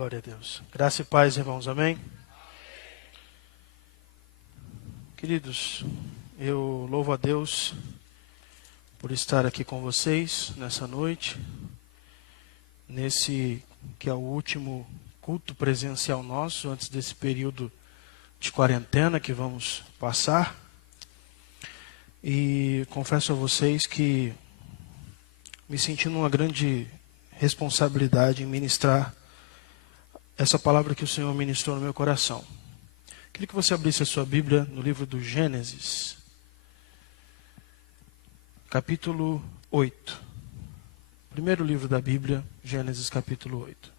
Glória a Deus. Graça e paz, irmãos. Amém? Queridos, eu louvo a Deus por estar aqui com vocês nessa noite, nesse que é o último culto presencial nosso, antes desse período de quarentena que vamos passar. E confesso a vocês que me senti numa grande responsabilidade em ministrar essa palavra que o Senhor ministrou no meu coração. Queria que você abrisse a sua Bíblia no livro do Gênesis, capítulo 8. Primeiro livro da Bíblia, Gênesis capítulo 8.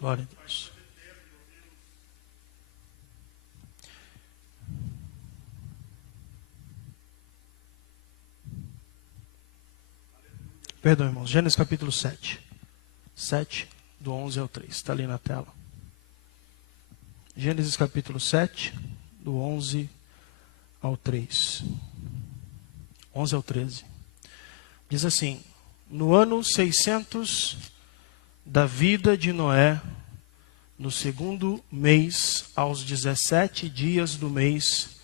Glória a Deus. Perdão, irmãos. Gênesis capítulo 7. 7, do 11 ao 3. Está ali na tela. Gênesis capítulo 7, do 11 ao 3. 11 ao 13. Diz assim: no ano 600 da vida de Noé, no segundo mês, aos 17 dias do mês,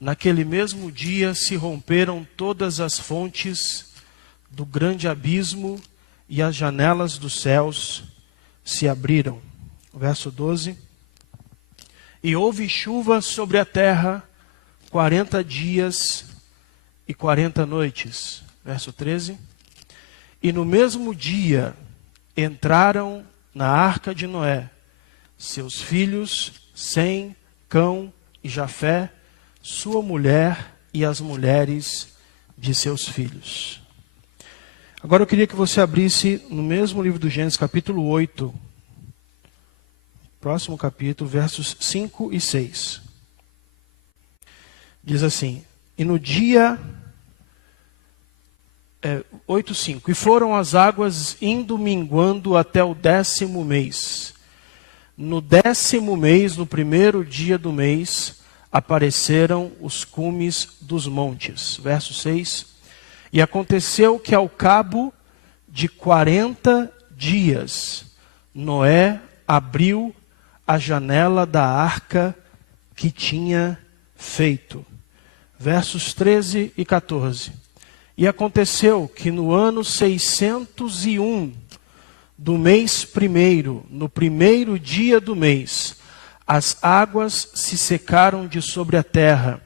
naquele mesmo dia se romperam todas as fontes do grande abismo e as janelas dos céus se abriram. Verso 12. E houve chuva sobre a terra 40 dias e 40 noites. Verso 13. E no mesmo dia entraram na arca de Noé seus filhos, Sem, Cão e Jafé, sua mulher e as mulheres de seus filhos. Agora eu queria que você abrisse no mesmo livro do Gênesis, capítulo 8, próximo capítulo, versos 5 e 6. Diz assim: e no dia 8:5, e foram as águas indo minguando até o 10º mês. No 10º mês, no primeiro dia do mês, apareceram os cumes dos montes. Verso 6. E aconteceu que ao cabo de 40 dias, Noé abriu a janela da arca que tinha feito. Versos 13 e 14. E aconteceu que no ano 601 do mês primeiro, no primeiro dia do mês, as águas se secaram de sobre a terra.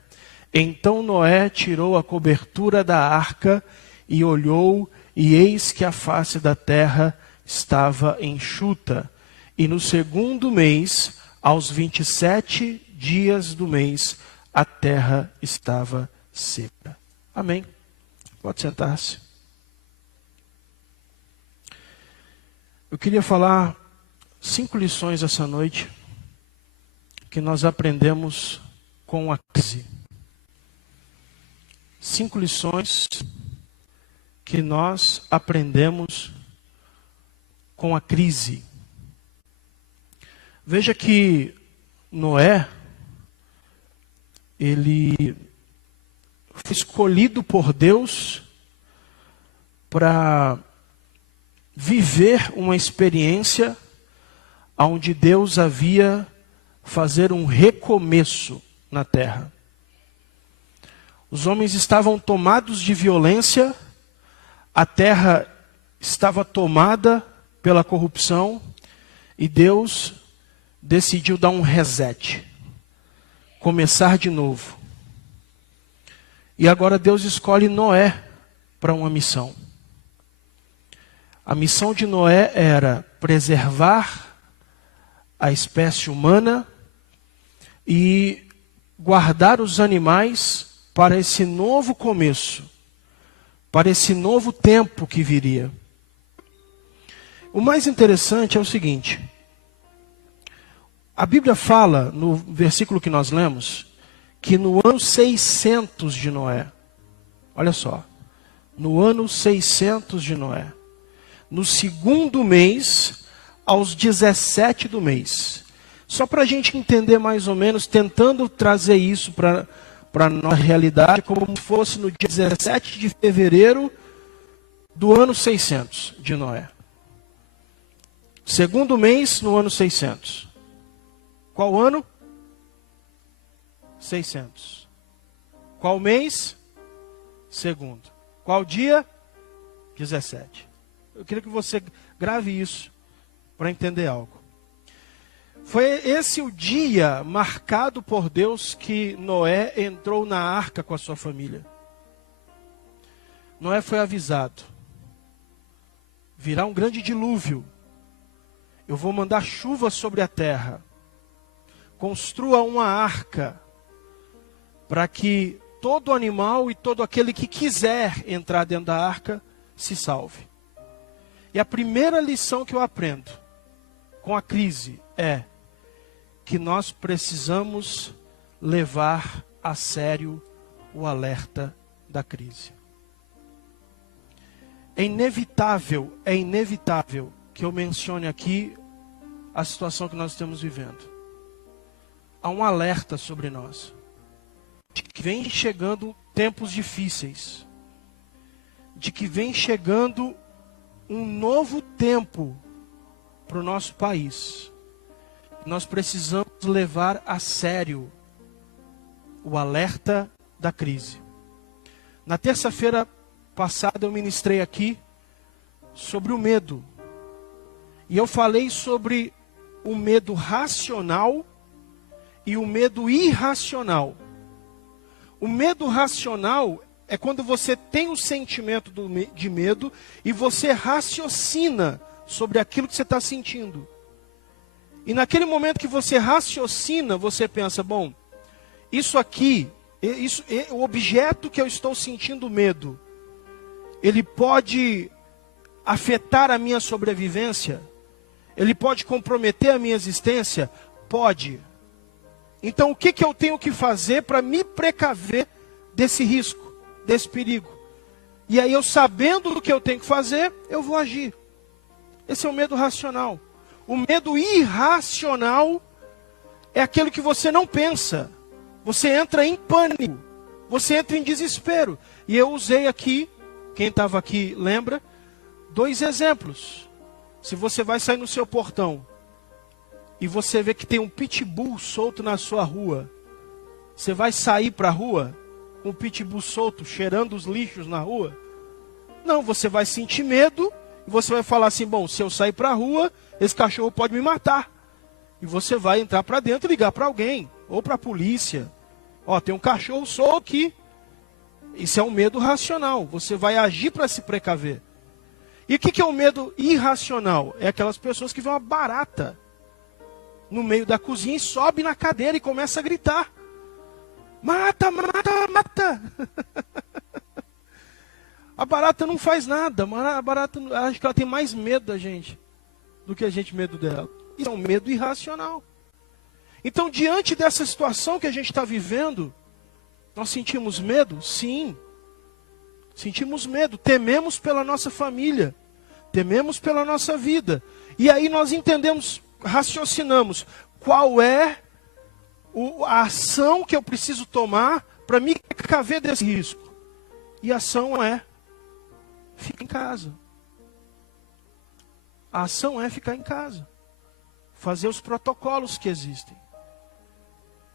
Então Noé tirou a cobertura da arca e olhou, e eis que a face da terra estava enxuta. E no segundo mês, aos 27 dias do mês, a terra estava seca. Amém. Pode sentar-se. Eu queria falar 5 lições essa noite que nós aprendemos com a crise. 5 lições que nós aprendemos com a crise. Veja que Noé, ele foi escolhido por Deus para viver uma experiência onde Deus havia fazer um recomeço na terra. Os homens estavam tomados de violência, a terra estava tomada pela corrupção e Deus decidiu dar um reset, começar de novo. E agora Deus escolhe Noé para uma missão. A missão de Noé era preservar a espécie humana e guardar os animais para esse novo começo, para esse novo tempo que viria. O mais interessante é o seguinte: a Bíblia fala, no versículo que nós lemos, que no ano 600 de Noé, olha só, no ano 600 de Noé, no segundo mês, aos 17 do mês. Só para a gente entender mais ou menos, tentando trazer isso para a nossa realidade, como fosse no dia 17 de fevereiro do ano 600 de Noé. Segundo mês no ano 600. Qual ano? 600. Qual mês? Segundo. Qual dia? 17. Eu queria que você grave isso para entender algo. Foi esse o dia marcado por Deus que Noé entrou na arca com a sua família. Noé foi avisado. Virá um grande dilúvio. Eu vou mandar chuva sobre a terra. Construa uma arca para que todo animal e todo aquele que quiser entrar dentro da arca se salve. E a primeira lição que eu aprendo com a crise é que nós precisamos levar a sério o alerta da crise. É inevitável que eu mencione aqui a situação que nós estamos vivendo. Há um alerta sobre nós. De que vem chegando tempos difíceis. De que vem chegando um novo tempo para o nosso país. Nós precisamos levar a sério o alerta da crise. Na terça-feira passada eu ministrei aqui sobre o medo. E eu falei sobre o medo racional e o medo irracional. O medo racional é quando você tem o sentimento de medo e você raciocina sobre aquilo que você está sentindo. E naquele momento que você raciocina, você pensa, bom, isso aqui, o objeto que eu estou sentindo medo, ele pode afetar a minha sobrevivência? Ele pode comprometer a minha existência? Pode. Então o que eu tenho que fazer para me precaver desse risco, desse perigo? E aí eu, sabendo do que eu tenho que fazer, eu vou agir. Esse é o medo racional. O medo irracional é aquele que você não pensa. Você entra em pânico. Você entra em desespero. E eu usei aqui, quem estava aqui lembra, 2 exemplos. Se você vai sair no seu portão e você vê que tem um pitbull solto na sua rua, você vai sair para a rua com o pitbull solto, cheirando os lixos na rua? Não, você vai sentir medo e você vai falar assim, bom, se eu sair para a rua, esse cachorro pode me matar. E você vai entrar para dentro e ligar para alguém, ou para a polícia. Ó, tem um cachorro solto aqui. Isso é um medo racional. Você vai agir para se precaver. E o que é o medo irracional? É aquelas pessoas que vêem uma barata no meio da cozinha e sobe na cadeira e começa a gritar. Mata, mata, mata. A barata não faz nada. A barata, acho que ela tem mais medo da gente do que a gente medo dela. Isso é um medo irracional. Então, diante dessa situação que a gente está vivendo, nós sentimos medo? Sim. Sentimos medo, tememos pela nossa família, tememos pela nossa vida. E aí nós entendemos, raciocinamos, qual é a ação que eu preciso tomar para me precaver desse risco. E a ação é, fica em casa. A ação é ficar em casa. Fazer os protocolos que existem.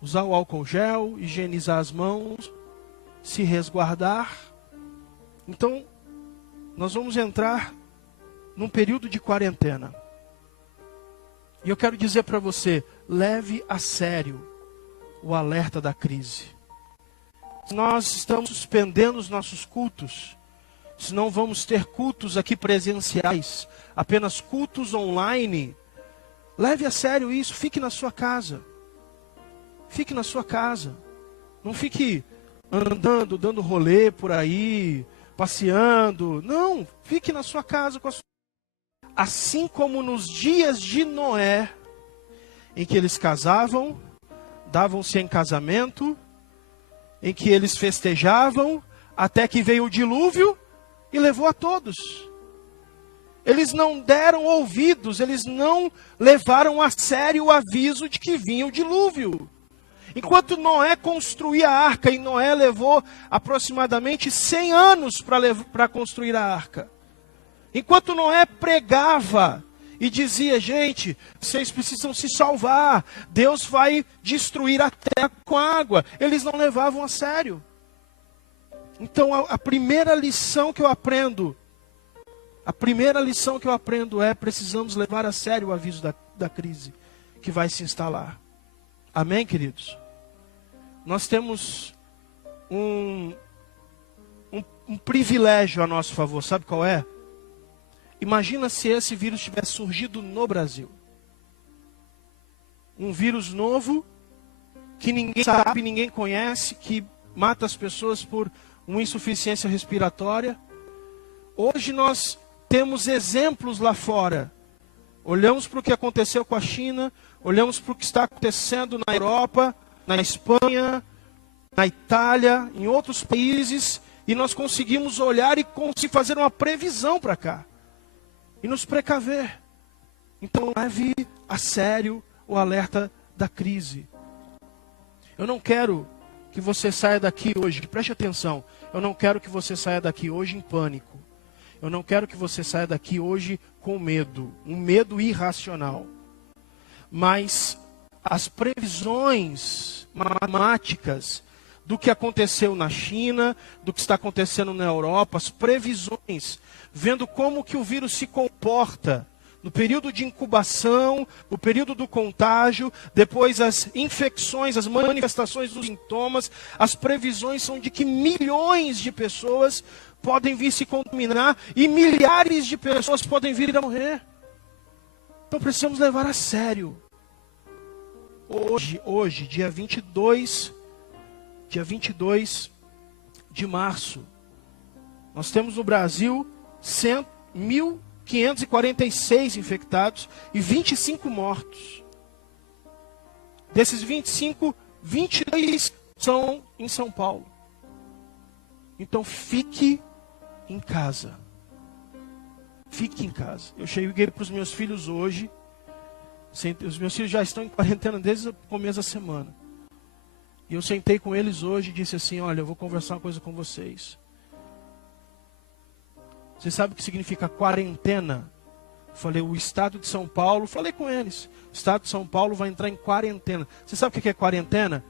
Usar o álcool gel, higienizar as mãos, se resguardar. Então, nós vamos entrar num período de quarentena. E eu quero dizer para você, leve a sério o alerta da crise. Nós estamos suspendendo os nossos cultos. Se não vamos ter cultos aqui presenciais, apenas cultos online, leve a sério isso, fique na sua casa. Fique na sua casa. Não fique andando, dando rolê por aí, passeando. Não, fique na sua casa com a sua... Assim como nos dias de Noé, em que eles casavam, davam-se em casamento, em que eles festejavam, até que veio o dilúvio e levou a todos. Eles não deram ouvidos, eles não levaram a sério o aviso de que vinha o dilúvio. Enquanto Noé construía a arca, e Noé levou aproximadamente 100 anos para construir a arca. Enquanto Noé pregava, e dizia, gente, vocês precisam se salvar, Deus vai destruir a terra com água. Eles não levavam a sério. Então a primeira lição que eu aprendo, é: precisamos levar a sério o aviso da crise que vai se instalar. Amém, queridos? Nós temos um privilégio a nosso favor, sabe qual é? Imagina se esse vírus tivesse surgido no Brasil. Um vírus novo, que ninguém sabe, ninguém conhece, que mata as pessoas por uma insuficiência respiratória. Hoje nós temos exemplos lá fora. Olhamos para o que aconteceu com a China, olhamos para o que está acontecendo na Europa, na Espanha, na Itália, em outros países, e nós conseguimos olhar e conseguir fazer uma previsão para cá. E nos precaver. Então leve a sério o alerta da crise. Eu não quero que você saia daqui hoje, preste atenção, eu não quero que você saia daqui hoje em pânico. Eu não quero que você saia daqui hoje com medo, um medo irracional. Mas as previsões matemáticas do que aconteceu na China, do que está acontecendo na Europa, as previsões, vendo como que o vírus se comporta no período de incubação, no período do contágio, depois as infecções, as manifestações dos sintomas, as previsões são de que milhões de pessoas podem vir se contaminar e milhares de pessoas podem vir a morrer. Então precisamos levar a sério. Hoje, dia 22 de março, nós temos no Brasil 1.546 infectados e 25 mortos. Desses 25, 22 são em São Paulo. Então fique em casa. Fique em casa. Eu cheguei para os meus filhos hoje. Os meus filhos já estão em quarentena desde o começo da semana. E eu sentei com eles hoje e disse assim: olha, eu vou conversar uma coisa com vocês. Você sabe o que significa quarentena? Falei, o estado de São Paulo, falei com eles. O estado de São Paulo vai entrar em quarentena. Você sabe o que é quarentena?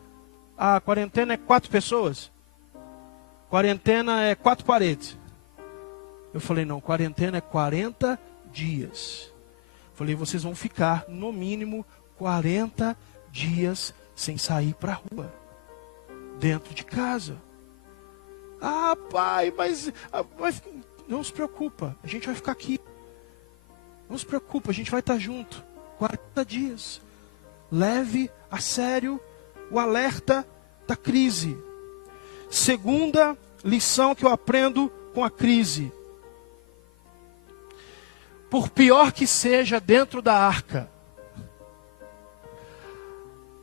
A quarentena é 4 pessoas. Quarentena é 4 paredes. Eu falei, não, quarentena é 40 dias. Falei, vocês vão ficar, no mínimo, 40 dias sem sair para a rua. Dentro de casa. Ah, pai, mas não se preocupa, a gente vai ficar aqui. Não se preocupa, a gente vai estar junto. 40 dias. Leve a sério o alerta da crise. Segunda lição que eu aprendo com a crise. Por pior que seja dentro da arca,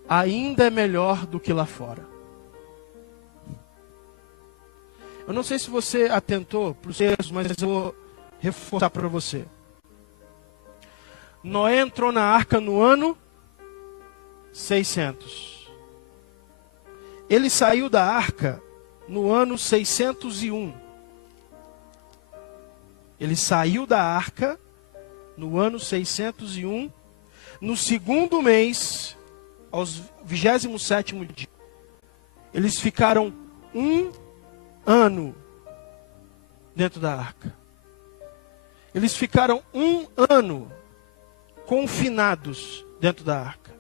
ainda é melhor do que lá fora. Eu não sei se você atentou para os textos, mas eu vou reforçar para você. Noé entrou na arca no ano 600. Ele saiu da arca no ano 601. Ele saiu da arca no ano 601, no segundo mês, aos 27º dia. Eles ficaram 1 ano dentro da arca. Eles ficaram 1 ano confinados dentro da arca.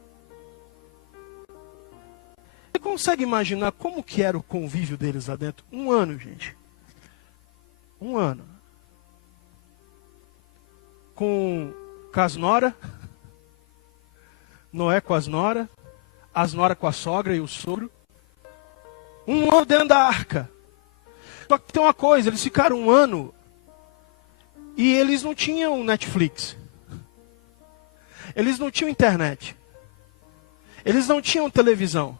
Você consegue imaginar como que era o convívio deles lá dentro? 1 ano, gente. 1 ano. Com as nora, Noé com as nora com a sogra e o sogro. 1 ano dentro da arca. Só que tem uma coisa, eles ficaram 1 ano e eles não tinham Netflix. Eles não tinham internet. Eles não tinham televisão.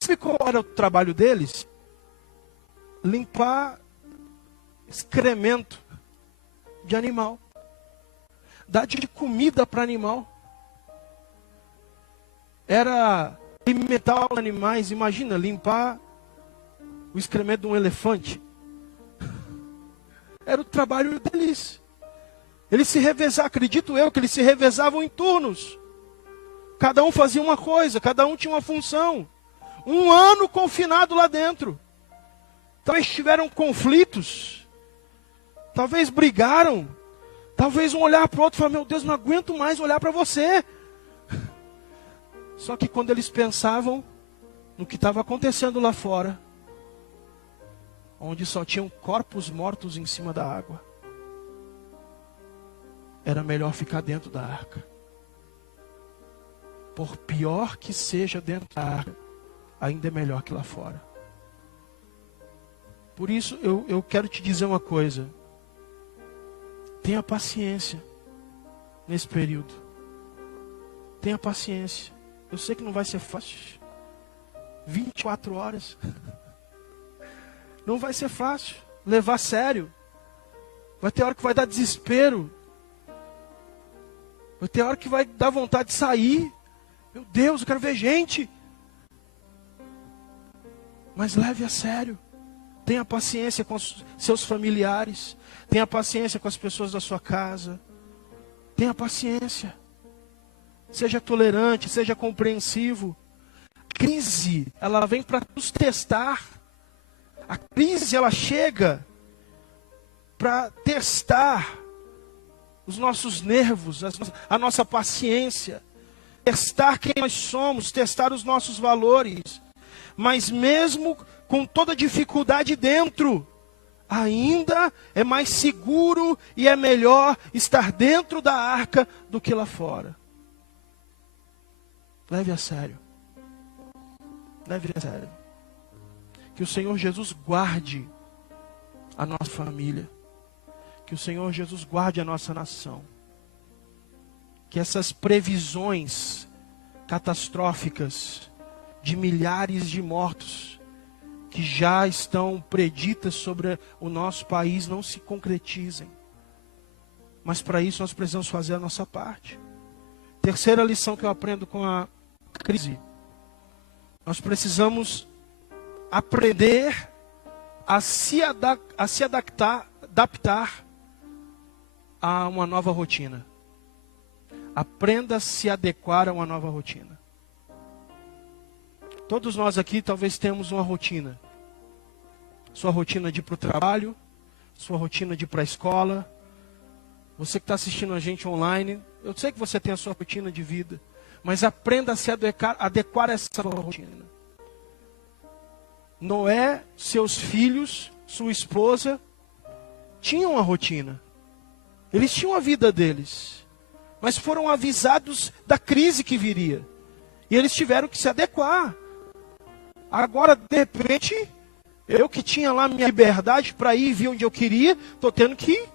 Sabe qual era o trabalho deles? Limpar excremento de animal. Dar de comida para animal. Era alimentar os animais. Imagina, limpar o excremento de um elefante. Era o trabalho deles. Eles se revezavam, acredito eu, que eles se revezavam em turnos. Cada um fazia uma coisa, cada um tinha uma função. Um ano confinado lá dentro. Talvez tiveram conflitos. Talvez brigaram. Talvez um olhar para o outro e falar, meu Deus, não aguento mais olhar para você. Só que quando eles pensavam no que estava acontecendo lá fora, onde só tinham corpos mortos em cima da água, era melhor ficar dentro da arca. Por pior que seja dentro da arca, ainda é melhor que lá fora. Por isso eu quero te dizer uma coisa. Tenha paciência nesse período. Tenha paciência. Eu sei que não vai ser fácil. 24 horas. Não vai ser fácil. Levar a sério. Vai ter hora que vai dar desespero. Vai ter hora que vai dar vontade de sair. Meu Deus, eu quero ver gente. Mas leve a sério. Tenha paciência com os seus familiares. Tenha paciência com as pessoas da sua casa. Tenha paciência. Seja tolerante, seja compreensivo. A crise, ela vem para nos testar. A crise, ela chega para testar os nossos nervos, a nossa paciência. Testar quem nós somos, testar os nossos valores. Mas mesmo com toda dificuldade dentro, ainda é mais seguro e é melhor estar dentro da arca do que lá fora. Leve a sério. Leve a sério. Que o Senhor Jesus guarde a nossa família. Que o Senhor Jesus guarde a nossa nação. Que essas previsões catastróficas de milhares de mortos que já estão preditas sobre o nosso país não se concretizem. Mas para isso nós precisamos fazer a nossa parte. Terceira lição que eu aprendo com a crise. Nós precisamos aprender a se adaptar a uma nova rotina. Aprenda a se adequar a uma nova rotina. Todos nós aqui talvez temos uma rotina. Sua rotina de ir para o trabalho, sua rotina de ir para a escola. Você que está assistindo a gente online, eu sei que você tem a sua rotina de vida. Mas aprenda a se adequar a essa rotina. Noé, seus filhos, sua esposa, tinham uma rotina. Eles tinham a vida deles. Mas foram avisados da crise que viria. E eles tiveram que se adequar. Agora, de repente, eu que tinha lá minha liberdade para ir e vir onde eu queria, estou tendo que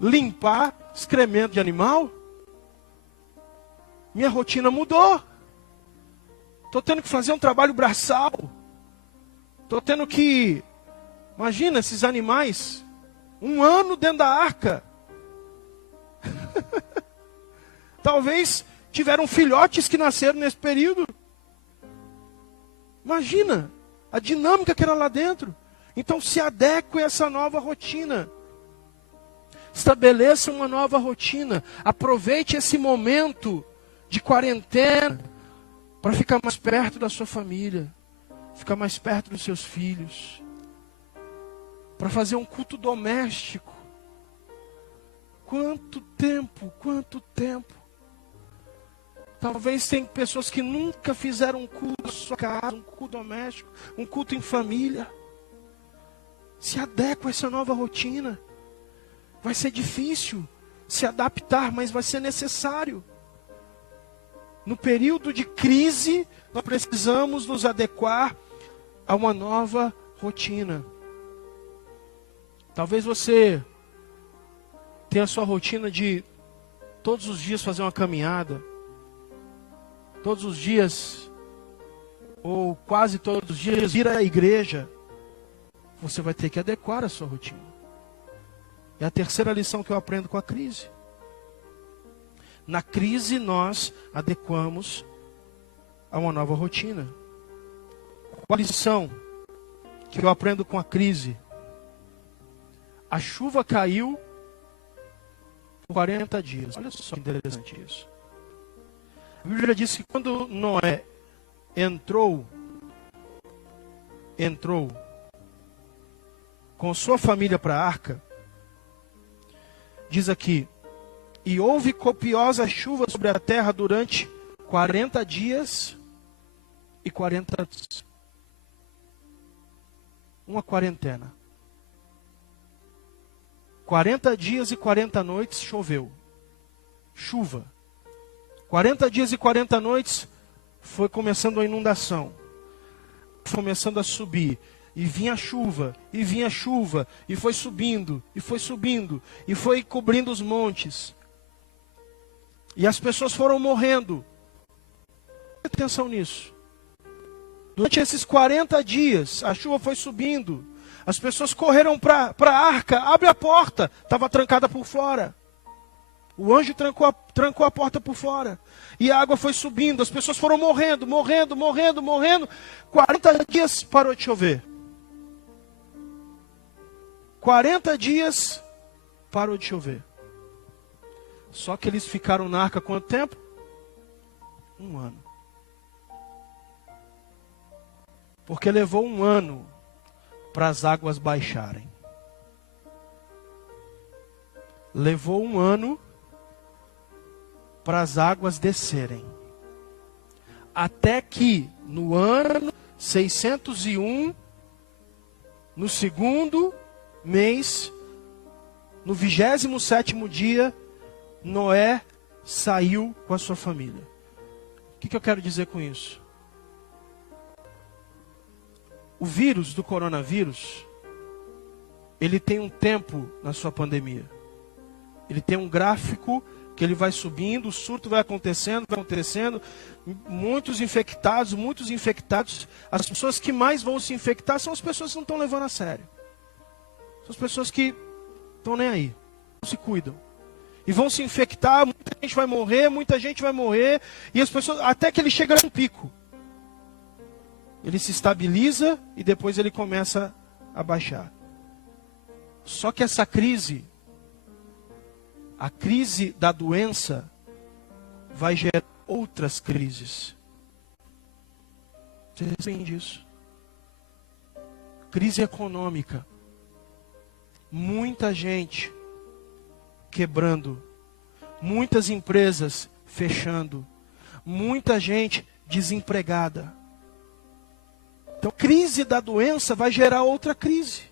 limpar excremento de animal. Minha rotina mudou. Estou tendo que fazer um trabalho braçal. Estou tendo que... Imagina esses animais. 1 ano dentro da arca. Talvez tiveram filhotes que nasceram nesse período. Imagina a dinâmica que era lá dentro. Então se adeque a essa nova rotina. Estabeleça uma nova rotina. Aproveite esse momento de quarentena para ficar mais perto da sua família, ficar mais perto dos seus filhos, para fazer um culto doméstico. Quanto tempo, quanto tempo. Talvez tem pessoas que nunca fizeram um culto na sua casa, um culto doméstico, um culto em família. Se adequa a essa nova rotina. Vai ser difícil se adaptar, mas vai ser necessário. No período de crise, nós precisamos nos adequar a uma nova rotina. Talvez você tenha a sua rotina de todos os dias fazer uma caminhada. Todos os dias, ou quase todos os dias, ir à igreja. Você vai ter que adequar a sua rotina. É a terceira lição que eu aprendo com a crise. Na crise nós adequamos a uma nova rotina. Qual a lição que eu aprendo com a crise? A chuva caiu por 40 dias. Olha só que interessante isso. A Bíblia diz que quando Noé entrou com sua família para a arca, diz aqui, e houve copiosa chuva sobre a terra durante 40 dias e 40 noites. Uma quarentena. 40 dias e 40 noites choveu. Chuva. 40 dias e 40 noites foi começando a inundação. Foi começando a subir. E vinha chuva, e foi subindo, e foi cobrindo os montes. E as pessoas foram morrendo. Preste atenção nisso. Durante esses 40 dias, a chuva foi subindo. As pessoas correram para a arca, abre a porta, estava trancada por fora. O anjo trancou a porta por fora. E a água foi subindo, as pessoas foram morrendo. 40 dias parou de chover. 40 dias parou de chover. Só que eles ficaram na arca quanto tempo? 1 ano. Porque levou 1 ano para as águas baixarem. Levou 1 ano para as águas descerem. Até que no ano 601, no segundo mês, no 27º dia, Noé saiu com a sua família. O que eu quero dizer com isso? O vírus do coronavírus, ele tem um tempo na sua pandemia. Ele tem um gráfico que ele vai subindo, o surto vai acontecendo, muitos infectados. As pessoas que mais vão se infectar são as pessoas que não estão levando a sério. São as pessoas que estão nem aí, não se cuidam. E vão se infectar, muita gente vai morrer, e as pessoas, até que ele chega num pico. Ele se estabiliza e depois ele começa a baixar. Só que essa crise, a crise da doença, vai gerar outras crises. Vocês sabem disso? Crise econômica. Muita gente quebrando. Muitas empresas fechando. Muita gente desempregada. Então, crise da doença vai gerar outra crise.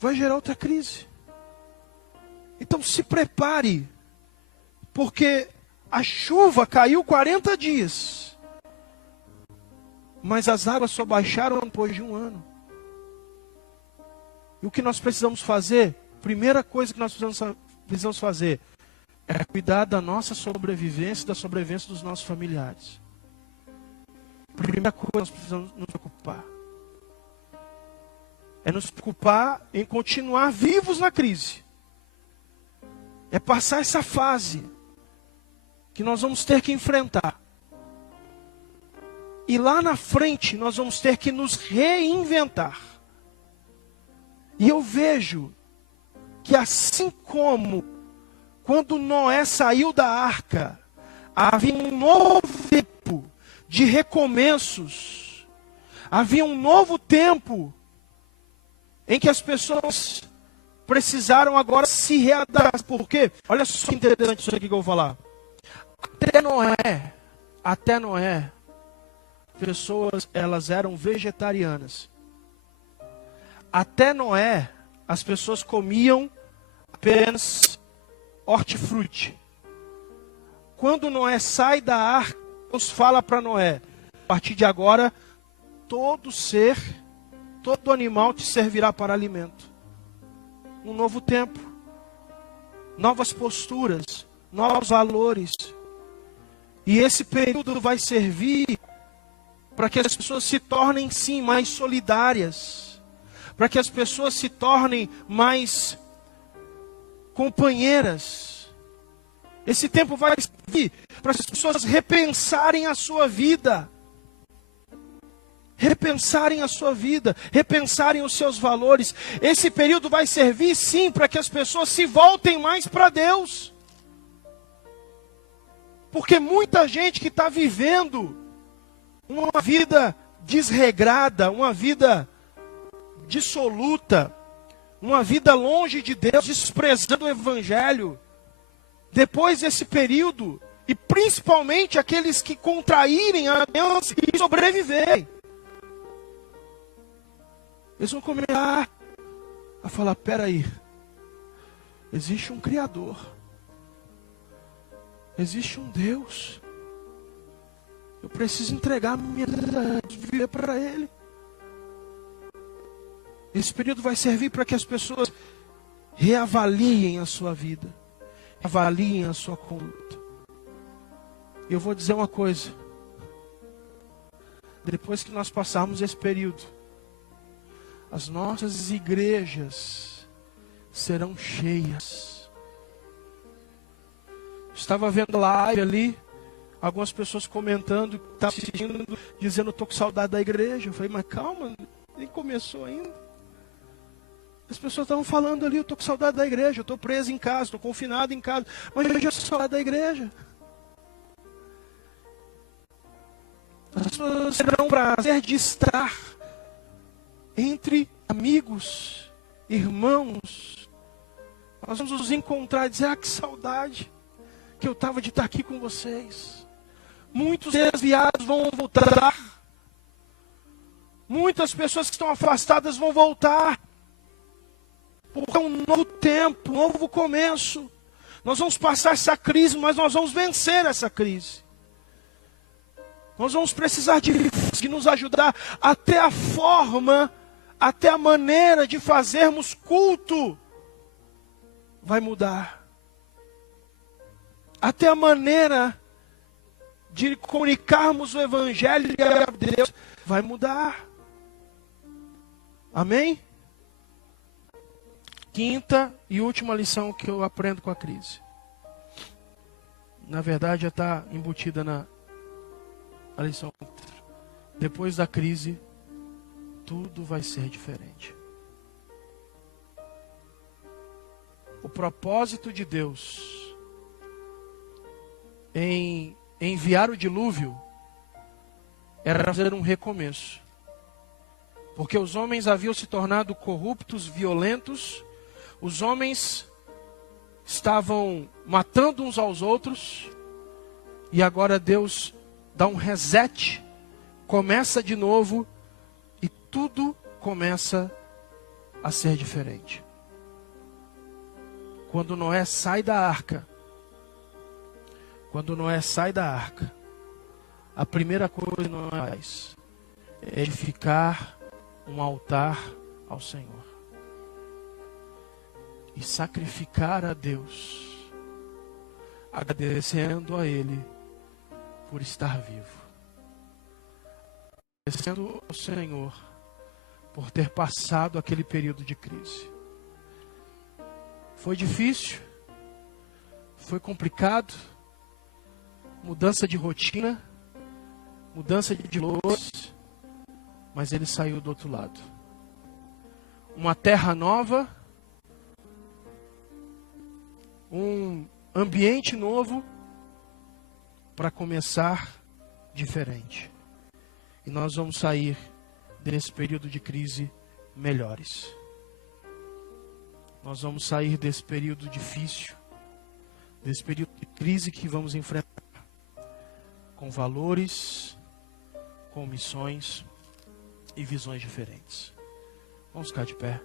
Vai gerar outra crise. Então, se prepare, porque a chuva caiu 40 dias, mas as águas só baixaram depois de 1 ano. E o que nós precisamos fazer, primeira coisa que nós precisamos fazer, é cuidar da nossa sobrevivência, da sobrevivência dos nossos familiares. Primeira coisa que nós precisamos nos preocupar é nos preocupar em continuar vivos na crise. É passar essa fase que nós vamos ter que enfrentar. E lá na frente nós vamos ter que nos reinventar. E eu vejo que assim como quando Noé saiu da arca, havia um novo tempo de recomeços. Havia um novo tempo em que as pessoas precisaram agora se readaptar. Por quê? Olha só que interessante isso aqui que eu vou falar. Até Noé, pessoas, elas eram vegetarianas. Até Noé, as pessoas comiam apenas hortifruti. Quando Noé sai da arca, Deus fala para Noé: a partir de agora, todo ser, todo animal te servirá para alimento. Um novo tempo, novas posturas, novos valores. E esse período vai servir para que as pessoas se tornem, sim, mais solidárias. Para que as pessoas se tornem mais companheiras. Esse tempo vai servir para as pessoas repensarem a sua vida. repensarem a sua vida, repensarem os seus valores. Esse período vai servir sim para que as pessoas se voltem mais para Deus. Porque muita gente que está vivendo uma vida desregrada, uma vida dissoluta, uma vida longe de Deus, desprezando o Evangelho, depois desse período, e principalmente aqueles que contraírem a aliança e sobreviverem, eles vão começar a falar, peraí, existe um Criador, existe um Deus, eu preciso entregar a minha vida para Ele. Esse período vai servir para que as pessoas reavaliem a sua vida, avaliem a sua conduta. E eu vou dizer uma coisa, depois que nós passarmos esse período, as nossas igrejas serão cheias. Estava vendo live ali, algumas pessoas comentando, estavam assistindo, dizendo, estou com saudade da igreja. Eu falei, mas calma, nem começou ainda. As pessoas estavam falando ali, eu estou com saudade da igreja, eu estou preso em casa, estou confinado em casa, mas eu já estou com saudade da igreja. As pessoas terão o prazer de estar entre amigos, irmãos. Nós vamos nos encontrar e dizer, que saudade que eu estava de estar aqui com vocês. Muitos desviados vão voltar. Muitas pessoas que estão afastadas vão voltar. Porque é um novo tempo, um novo começo. Nós vamos passar essa crise, mas nós vamos vencer essa crise. Nós vamos precisar de Deus que nos ajudar até a forma, até a maneira de fazermos culto vai mudar. Até a maneira de comunicarmos o Evangelho de Deus vai mudar. Amém? Quinta e última lição que eu aprendo com a crise. Na verdade, já está embutida na lição. Depois da crise, tudo vai ser diferente. O propósito de Deus em enviar o dilúvio era fazer um recomeço. Porque os homens haviam se tornado corruptos, violentos. Os homens estavam matando uns aos outros. E agora Deus dá um reset, começa de novo e tudo começa a ser diferente. Quando Noé sai da arca, a primeira coisa que Noé faz é edificar um altar ao Senhor e sacrificar a Deus, agradecendo a Ele por estar vivo, agradecendo ao Senhor por ter passado aquele período de crise. Foi difícil, foi complicado, mudança de rotina, mudança de valores, mas ele saiu do outro lado. Uma terra nova, um ambiente novo, para começar diferente. E nós vamos sair desse período de crise melhores. Nós vamos sair desse período difícil, desse período de crise que vamos enfrentar, com valores, com missões e visões diferentes. Vamos ficar de pé.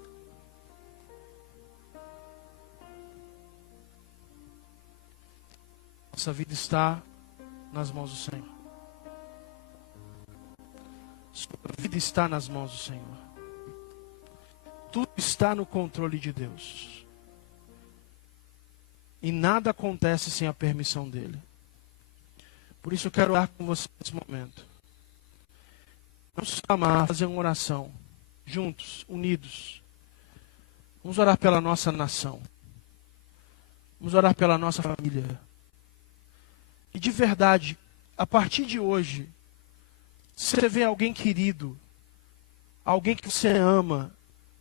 Nossa vida está nas mãos do Senhor. Sua vida está nas mãos do Senhor. Tudo está no controle de Deus. E nada acontece sem a permissão dEle. Por isso eu quero orar com você nesse momento. Vamos amar, fazer uma oração. Juntos, unidos. Vamos orar pela nossa nação. Vamos orar pela nossa família. E de verdade, a partir de hoje, se você vê alguém querido alguém que você ama,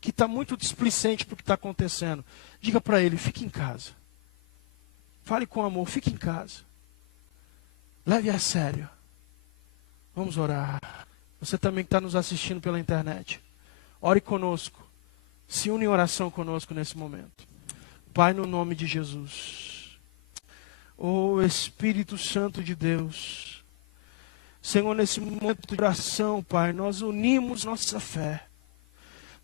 que está muito displicente para o que está acontecendo, diga para ele, fique em casa. Fale com amor, fique em casa. Leve a sério. Vamos orar. Você também que está nos assistindo pela internet, ore conosco. Se une em oração conosco nesse momento. Pai, no nome de Jesus. Oh Espírito Santo de Deus. Senhor, nesse momento de oração, Pai, nós unimos nossa fé.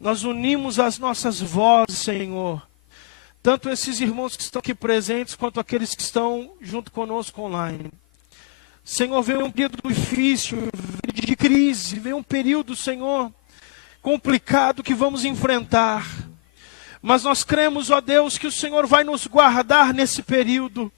Nós unimos as nossas vozes, Senhor. Tanto esses irmãos que estão aqui presentes, quanto aqueles que estão junto conosco online. Senhor, veio um período difícil, de crise, veio um período, Senhor, complicado que vamos enfrentar. Mas nós cremos, ó Deus, que o Senhor vai nos guardar nesse período.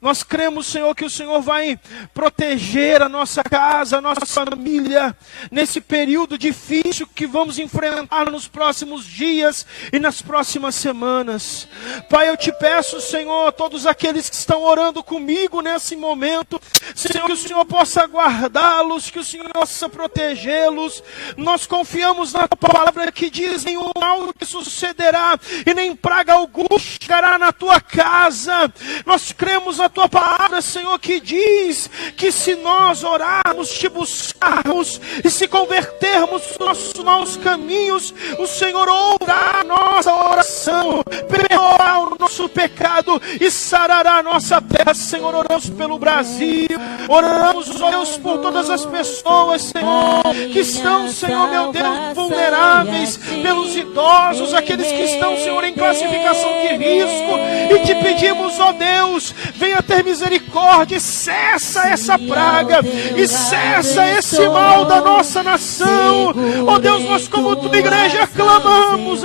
Nós cremos, Senhor, que o Senhor vai proteger a nossa casa, a nossa família, nesse período difícil que vamos enfrentar nos próximos dias e nas próximas semanas. Pai, eu te peço, Senhor, todos aqueles que estão orando comigo nesse momento, Senhor, que o Senhor possa guardá-los, que o Senhor possa protegê-los. Nós confiamos na tua palavra que diz: nenhum mal te sucederá e nem praga alguma chegará na tua casa. Nós cremos na tua palavra, Senhor, que diz que se nós orarmos, te buscarmos e se convertermos dos nossos maus caminhos, o Senhor ouvirá a nossa oração, perdoará o nosso pecado e sarará a nossa terra. Senhor, oramos pelo Brasil, oramos, ó Deus, por todas as pessoas, Senhor, que estão, Senhor, meu Deus, vulneráveis, pelos idosos, aqueles que estão, Senhor, em classificação de risco, e te pedimos, ó Deus, venha ter misericórdia e cessa essa praga, e cessa esse mal da nossa nação. Ó Deus, nós como tua igreja clamamos,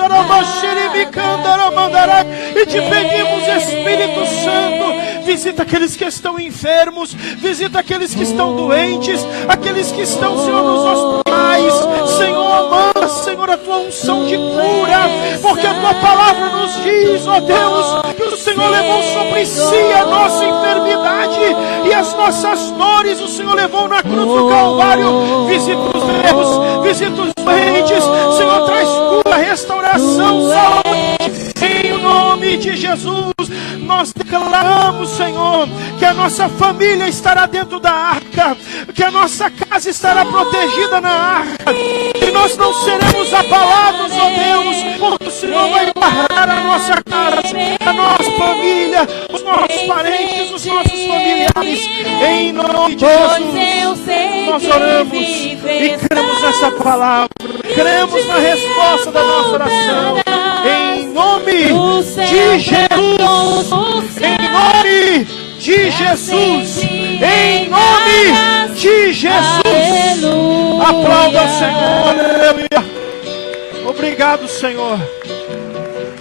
e te pedimos, Espírito Santo, visita aqueles que estão enfermos, visita aqueles que estão doentes, aqueles que estão, Senhor, nos hospitais. Senhor, manda, Senhor, a tua unção de cura, porque a tua palavra nos diz, ó Deus, que o Senhor levou sobre si a nossa enfermidade e as nossas dores o Senhor levou na cruz do Calvário. Visita os enfermos, visita os doentes, Senhor, traz cura, restauração, saúde, em nome de Jesus. Nós declaramos, Senhor, que a nossa família estará dentro da arca, que a nossa casa estará protegida na arca, e nós não seremos abalados, ó Deus, porque o Senhor vai guardar a nossa casa, a nossa família, os nossos parentes, os nossos familiares, em nome de Jesus. Nós oramos e cremos nessa palavra, cremos na resposta da nossa oração, em nome de Jesus, em nome de Jesus, em nome de Jesus. Aplauda o Senhor, aleluia. Obrigado, Senhor,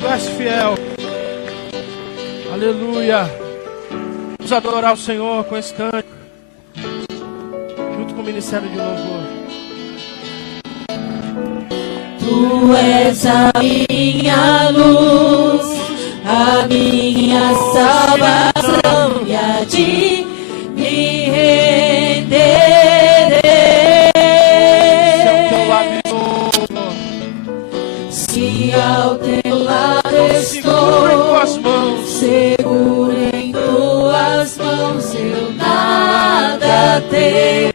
tu és fiel, aleluia. Vamos adorar o Senhor com esse canto, junto com o Ministério de Louvor. Tu és a minha luz, a minha salvação, e a ti me renderei. Se ao teu lado estou, seguro em tuas mãos, eu nada temerei.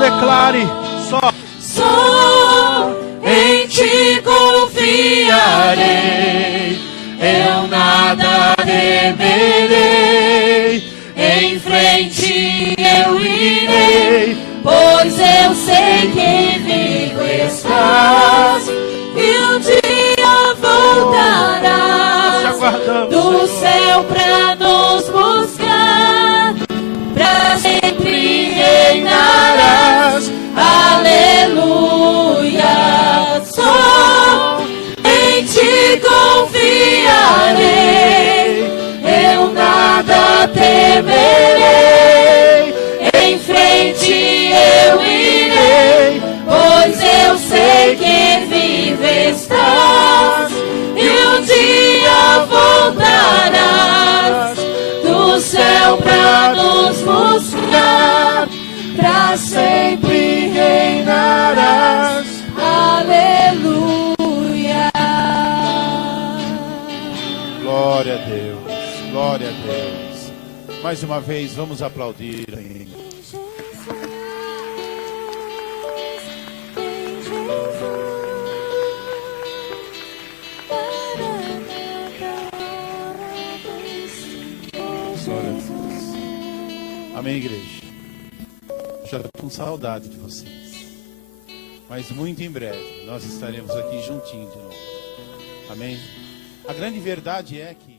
Declare, só em ti confiarei, eu nada temerei, em frente eu irei, pois eu sei que vivo estás, e um dia voltarás do céu pra nos buscar, pra sempre para sempre reinarás. Aleluia. Glória a Deus, glória a Deus. Mais uma vez, vamos aplaudir. Glória a Deus. Amém, igreja? Já estou com saudade de vocês. Mas muito em breve nós estaremos aqui juntinhos de novo. Amém? A grande verdade é que